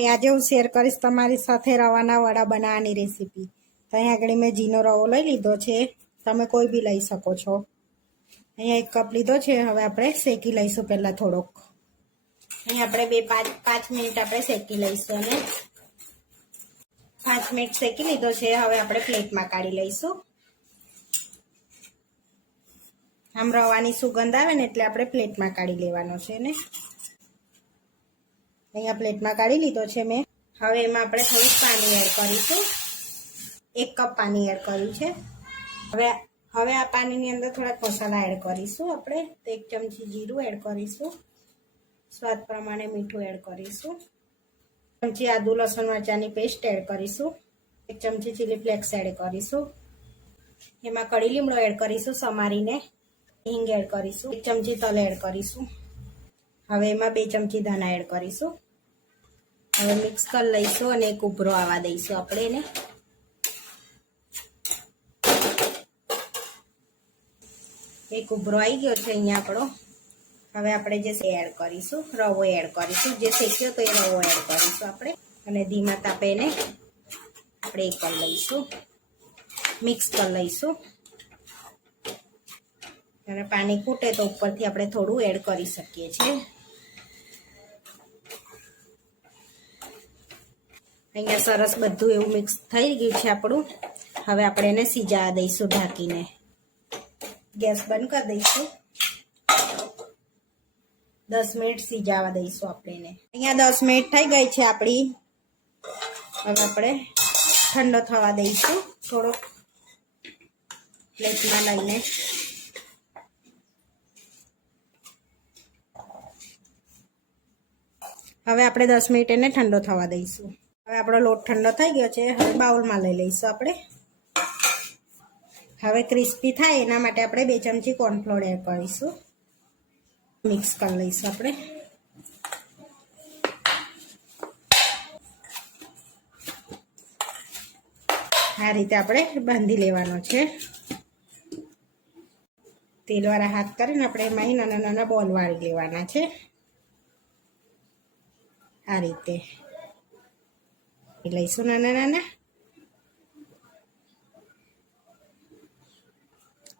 હાય આજે હું શેર કરીશ તમારી સાથે રવાના વડા બનાવવાની રેસીપી તો અહીંયા આગળ મેં જીનો રવો લઈ લીધો છે. તમે કોઈ બી લઈ શકો છો. અહીંયા એક કપ લીધો છે. હવે આપણે શેકી લઈશું પહેલાં થોડોક. અહીંયા આપણે બે પાંચ પાંચ મિનિટ આપણે શેકી લઈશું અને પાંચ મિનિટ શેકી લીધો છે. હવે આપણે પ્લેટમાં કાઢી લઈશું. આમ રવાની સુગંધ આવે ને એટલે આપણે પ્લેટમાં કાઢી લેવાનો છે ને. અહીંયા પ્લેટમાં કાઢી લીધો છે મેં. હવે એમાં આપણે થોડુંક પાણી એડ કરીશું. એક કપ પાણી એડ કર્યું છે. હવે હવે આ પાણીની અંદર થોડાક મસાલા એડ કરીશું આપણે. એક ચમચી જીરું એડ કરીશું. સ્વાદ પ્રમાણે મીઠું એડ કરીશું. ચમચી આદુ, લસણ, મરચાંની પેસ્ટ એડ કરીશું. એક ચમચી ચીલી ફ્લેક્સ એડ કરીશું. એમાં કડી લીમડો એડ કરીશું સમારીને. હિંગ એડ કરીશું. એક ચમચી તલ એડ કરીશું. હવે એમાં બે ચમચી ધાણા એડ કરીશું. હવે મિક્સ કરી લઈશું અને એક ઉભરો આવવા દઈશું આપણે એને. એક ઉભરો આવી ગયો છે અહીંયા આપણો. હવે આપણે જે એડ કરીશું. રવો એડ કરીશું. જે શેક્યો તો એ રવો એડ કરીશું આપણે. અને ધીમા તાપે એને આપણે એ કરી લઈશું. મિક્સ કરી લઈશું. અને પાણી ખૂટે તો ઉપરથી આપણે થોડું એડ કરી શકીએ છીએ. અહીંયા સરસ બધું એવું મિક્સ થઈ ગયું છે આપણું. હવે આપણે એને સીજા દઈશું ઢાંકીને. ગેસ બંધ કરી દઈશું. દસ મિનિટ સીજાવા દઈશું આપણે અહીંયા દસ મિનિટ થઈ ગઈ છે આપણી. હવે આપણે ઠંડો થવા દઈશું. થોડોક પ્લેટમાં લઈને. હવે આપણે દસ મિનિટ એને ઠંડો થવા દઈશું. હવે આપણો લોટ ઠંડો થઈ ગયો છે. હવે બાઉલમાં લઈ લઈશું આપણે. હવે ક્રિસ્પી થાય એના માટે આપણે બે ચમચી કોર્નફ્લોર એડ કરીશું. મિક્સ કરી લઈશું આપણે. આ રીતે આપણે બાંધી લેવાનો છે. તેલવાળા હાથ કરીને આપણે એમાં નાના નાના બોલ વાળી લેવાના છે. આ રીતે. લઈશું નાના નાના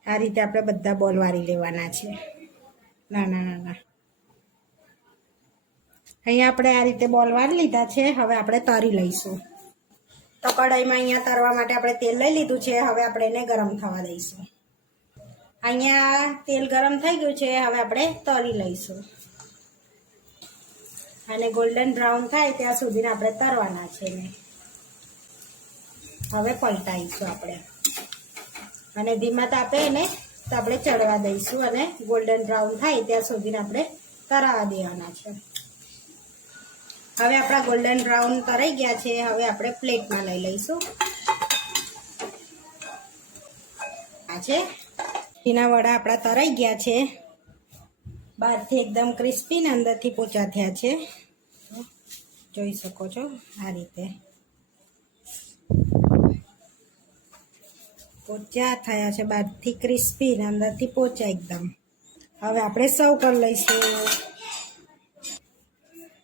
આ રીતે આપણે બધા બોલ વાળી લેવાના છે નાના નાના અહીંયા આપણે આ રીતે બોલ વાળી લીધા છે હવે આપણે તરી લઈશું. તો કઢાઈમાં અહીંયા તરવા માટે આપણે તેલ લઈ લીધું છે, હવે આપણે એને ગરમ થવા દઈશું. અહીંયા તેલ ગરમ થઈ ગયું છે, હવે આપણે તરી લઈશું. અને ગોલ્ડન બ્રાઉન થાય ત્યાં સુધી આપણે તરવાના છે ને હવે પલટાઈશું આપણે. અને ધીમા તાપે એને તો આપણે ચડવા દઈશું અને ગોલ્ડન બ્રાઉન થાય ત્યાં સુધી આપણે તરાવા દેવાના છે. હવે આપણા ગોલ્ડન બ્રાઉન તરાઈ ગયા છે. હવે આપણે પ્લેટમાં લઈ લઈશું. આ છે. એના વડા આપણા તરાઈ ગયા છે. બહારથી એકદમ ક્રિસ્પી ને અંદરથી પોચા થયા છે. જોઈ શકો છો આ રીતે. પોચા થયા છે બહારથી ક્રિસ્પી ને અંદરથી પોચા એકદમ. હવે આપણે સર્વ કરી લઈશું.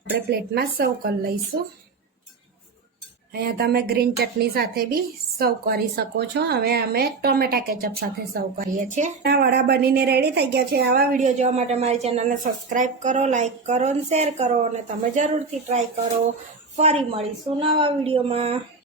આપણે પ્લેટમાં સર્વ કરી લઈશું. અહીંયા તમે ગ્રીન ચટણી સાથે બી સર્વ કરી શકો છો. હવે અમે ટોમેટા કેચઅપ સાથે સર્વ કરીએ છીએ. આ વડા બનીને રેડી થઈ ગયા છે. આવા વીડિયો જોવા માટે મારી ચેનલને સબસ્ક્રાઈબ કરો લાઈક કરો અને શેર કરો અને તમે જરૂરથી ટ્રાય કરો. ફરી મળીશું નવા વિડીયોમાં.